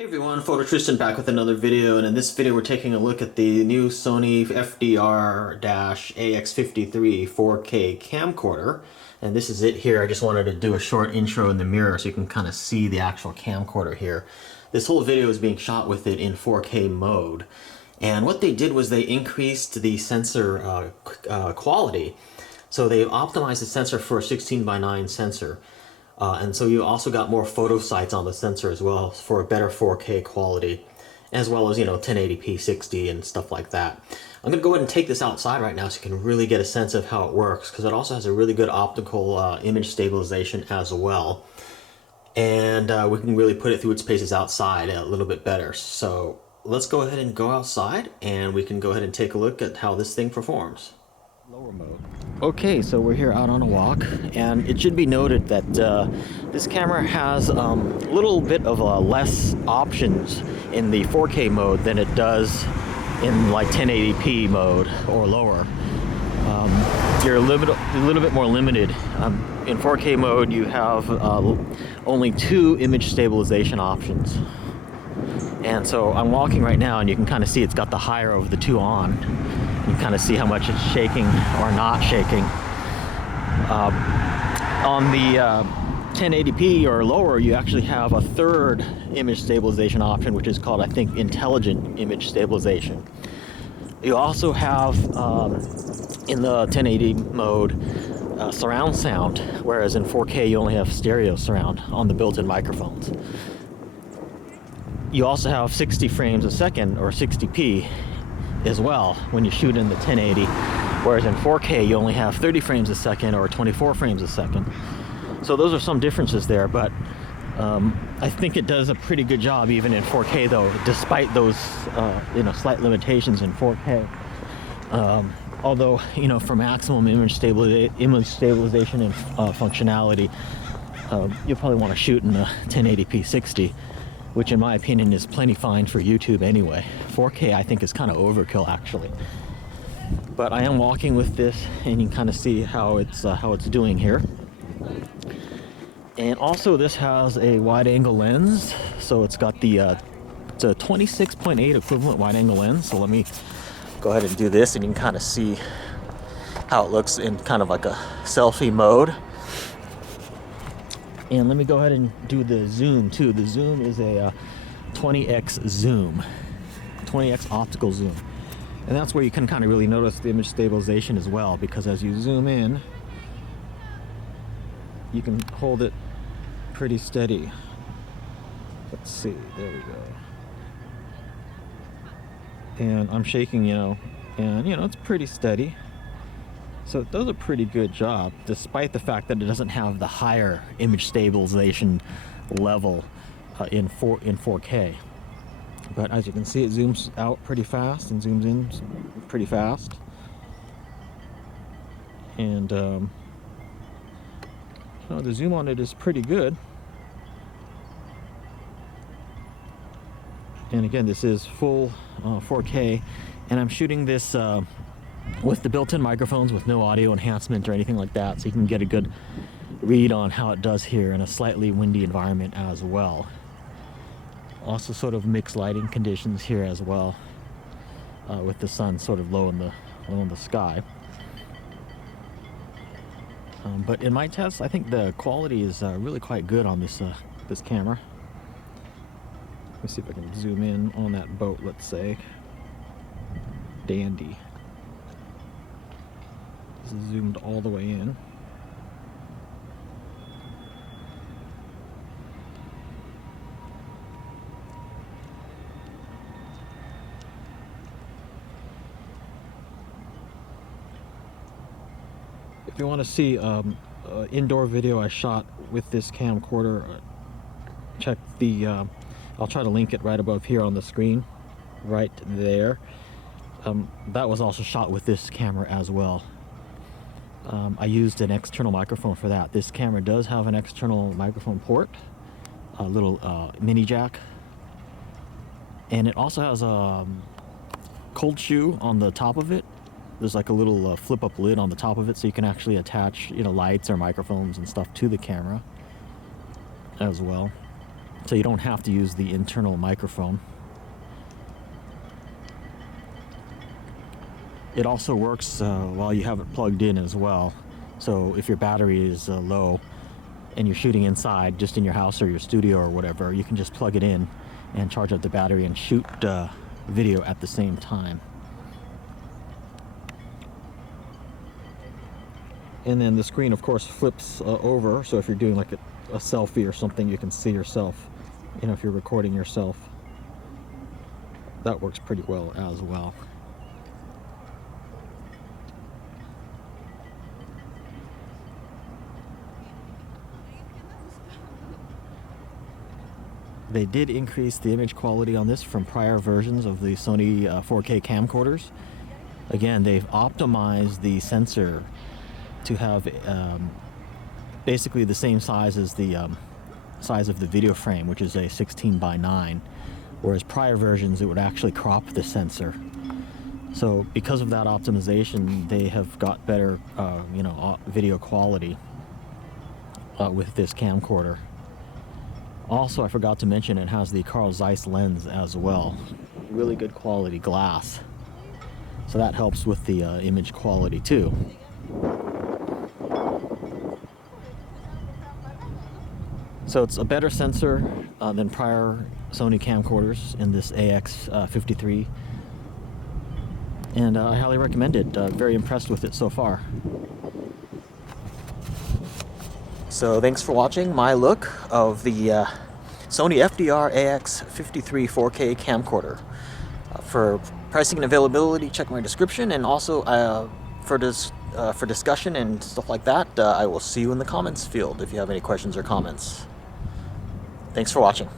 Hey everyone, phototristan back with another video, and in this video we're taking a look at the new Sony FDR-AX53 4K camcorder. And this is it here. I just wanted to do a short intro in the mirror so you can kind of see the actual camcorder here. This whole video is being shot with it in 4K mode. And what they did was they increased the sensor quality. So they optimized the sensor for a 16:9 sensor. And so you also got more photo sites on the sensor as well for a better 4K quality, as well as, 1080p 60 and stuff like that. I'm going to go ahead and take this outside right now so you can really get a sense of how it works, because it also has a really good optical image stabilization as well. And we can really put it through its paces outside a little bit better. So let's go ahead and go outside and we can go ahead and take a look at how this thing performs. Lower mode. Okay, so we're here out on a walk, and it should be noted that this camera has a little bit of less options in the 4K mode than it does in like 1080p mode or lower. You're a little bit more limited. In 4K mode, you have only 2 image stabilization options. And so I'm walking right now, and you can kind of see it's got the higher of the 2 on. You kind of see how much it's shaking or not shaking. On the 1080p or lower, you actually have a 3rd image stabilization option, which is called, I think, intelligent image stabilization. You also have, in the 1080 mode, surround sound, whereas in 4K you only have stereo surround on the built-in microphones. You also have 60 frames a second, or 60p, as well when you shoot in the 1080, whereas in 4K you only have 30 frames a second or 24 frames a second. So those are some differences there, but I think it does a pretty good job even in 4K, though, despite those slight limitations in 4K. Although, for maximum image stabilization and functionality, you'll probably want to shoot in the 1080p 60, which in my opinion is plenty fine for YouTube anyway. 4K I think is kind of overkill, actually. But I am walking with this, and you can kind of see how it's doing here. And also this has a wide-angle lens, so it's got the it's a 26.8 equivalent wide-angle lens. So let me go ahead and do this, and you can kind of see how it looks in kind of like a selfie mode. And let me go ahead and do the zoom too. The zoom is a 20x zoom, 20x optical zoom. And that's where you can kind of really notice the image stabilization as well, because as you zoom in, you can hold it pretty steady. Let's see, there we go. And I'm shaking, and it's pretty steady. So it does a pretty good job, despite the fact that it doesn't have the higher image stabilization level in 4K. But as you can see, it zooms out pretty fast and zooms in pretty fast. And the zoom on it is pretty good. And again, this is full 4K, and I'm shooting this with the built-in microphones with no audio enhancement or anything like that, so you can get a good read on how it does here in a slightly windy environment as well. Also sort of mixed lighting conditions here as well, with the sun sort of low in the sky. But in my tests, I think the quality is really quite good on this camera. Let me see if I can zoom in on that boat, let's say. Dandy. This is zoomed all the way in. If you want to see indoor video I shot with this camcorder, check the I'll try to link it right above here on the screen, right there. That was also shot with this camera as well. I used an external microphone for that. This camera does have an external microphone port, a little mini jack, and it also has a cold shoe on the top of it. There's like a little flip-up lid on the top of it, so you can actually attach lights or microphones and stuff to the camera as well. so you don't have to use the internal microphone. It also works while you have it plugged in as well. So if your battery is low and you're shooting inside, just in your house or your studio or whatever, you can just plug it in and charge up the battery and shoot video at the same time. And then the screen, of course, flips over, so if you're doing like a selfie or something, you can see yourself. You know, if you're recording yourself, that works pretty well as well. They did increase the image quality on this from prior versions of the Sony 4K camcorders. Again, they've optimized the sensor to have basically the same size as the size of the video frame, which is a 16:9, whereas prior versions it would actually crop the sensor. So because of that optimization, they have got better you know, video quality with this camcorder. Also, I forgot to mention, it has the Carl Zeiss lens as well. Really good quality glass. So that helps with the image quality too. So it's a better sensor than prior Sony camcorders in this AX53. And I highly recommend it. Very impressed with it so far. So thanks for watching my look of the Sony FDR-AX53 4K camcorder. For pricing and availability, check my description, and also for discussion and stuff like that, I will see you in the comments field if you have any questions or comments. Thanks for watching.